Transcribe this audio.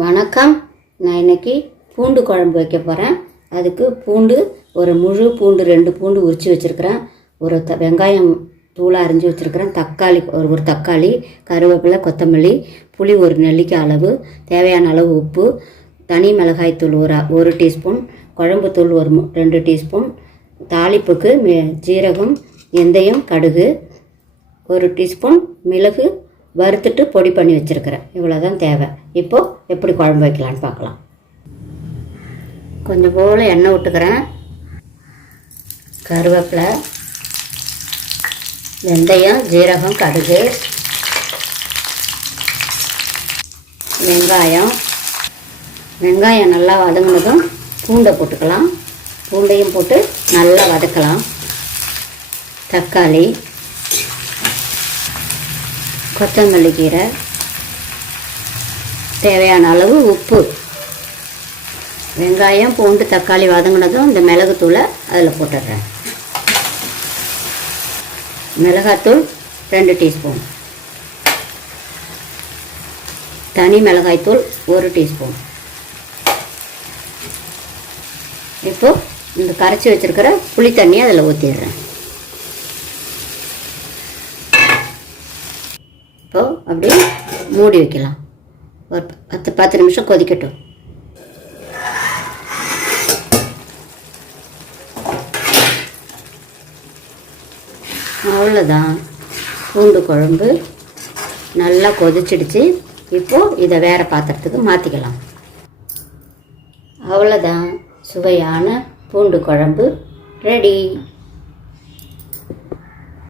வணக்கம். நான் இன்றைக்கி பூண்டு குழம்பு வைக்க போகிறேன். அதுக்கு பூண்டு ஒரு முழு பூண்டு 2 பூண்டு உரித்து வச்சுருக்கிறேன். ஒரு வெங்காயம் தூளாக அரிஞ்சு வச்சுருக்கிறேன். தக்காளி ஒரு தக்காளி, கருவேப்பிலை, கொத்தமல்லி, புளி ஒரு நெல்லிக்காய் அளவு, தேவையான அளவு உப்பு, தனி மிளகாய் தூள் ஒரு டீஸ்பூன், குழம்பு தூள் ஒரு 2 டீஸ்பூன், தாளிப்புக்கு ஜீரகம், வெந்தயம், கடுகு 1 டீஸ்பூன், மிளகு வறுத்துட்டு பொடி பண்ணி வச்சுருக்கிறேன். இவ்வளோ தான் தேவை. இப்போது எப்படி குழம்பு வைக்கலான்னு பார்க்கலாம். கொஞ்சம் போல் எண்ணெய் விட்டுக்கிறேன். கருவேப்பிலை, வெந்தயம், ஜீரகம், கடுகு, வெங்காயம் நல்லா வதங்கினதும் பூண்டை போட்டுக்கலாம். பூண்டையும் போட்டு நல்லா வதக்கலாம். தக்காளி, கொத்தமல்லி கீரை, தேவையான அளவு உப்பு. வெங்காயம், பூண்டு, தக்காளி வதங்கினதும் இந்த மிளகுத்தூளை அதில் போட்டுடுறேன். மிளகாத்தூள் 2 டீஸ்பூன், தனி மிளகாய்த்தூள் 1 டீஸ்பூன். இப்போது இந்த கரைச்சி வச்சுருக்கிற புளி தண்ணியை அதில் ஊற்றிடுறேன். இப்போது அப்படியே மூடி வைக்கலாம். ஒரு 10 நிமிஷம் கொதிக்கட்டும். அவ்வளோதான், பூண்டு குழம்பு நல்லா கொதிச்சிடுச்சு. இப்போது இதை வேறு பாத்திரத்துக்கு மாற்றிக்கலாம். அவ்வளோதான், சுவையான பூண்டு குழம்பு ரெடி.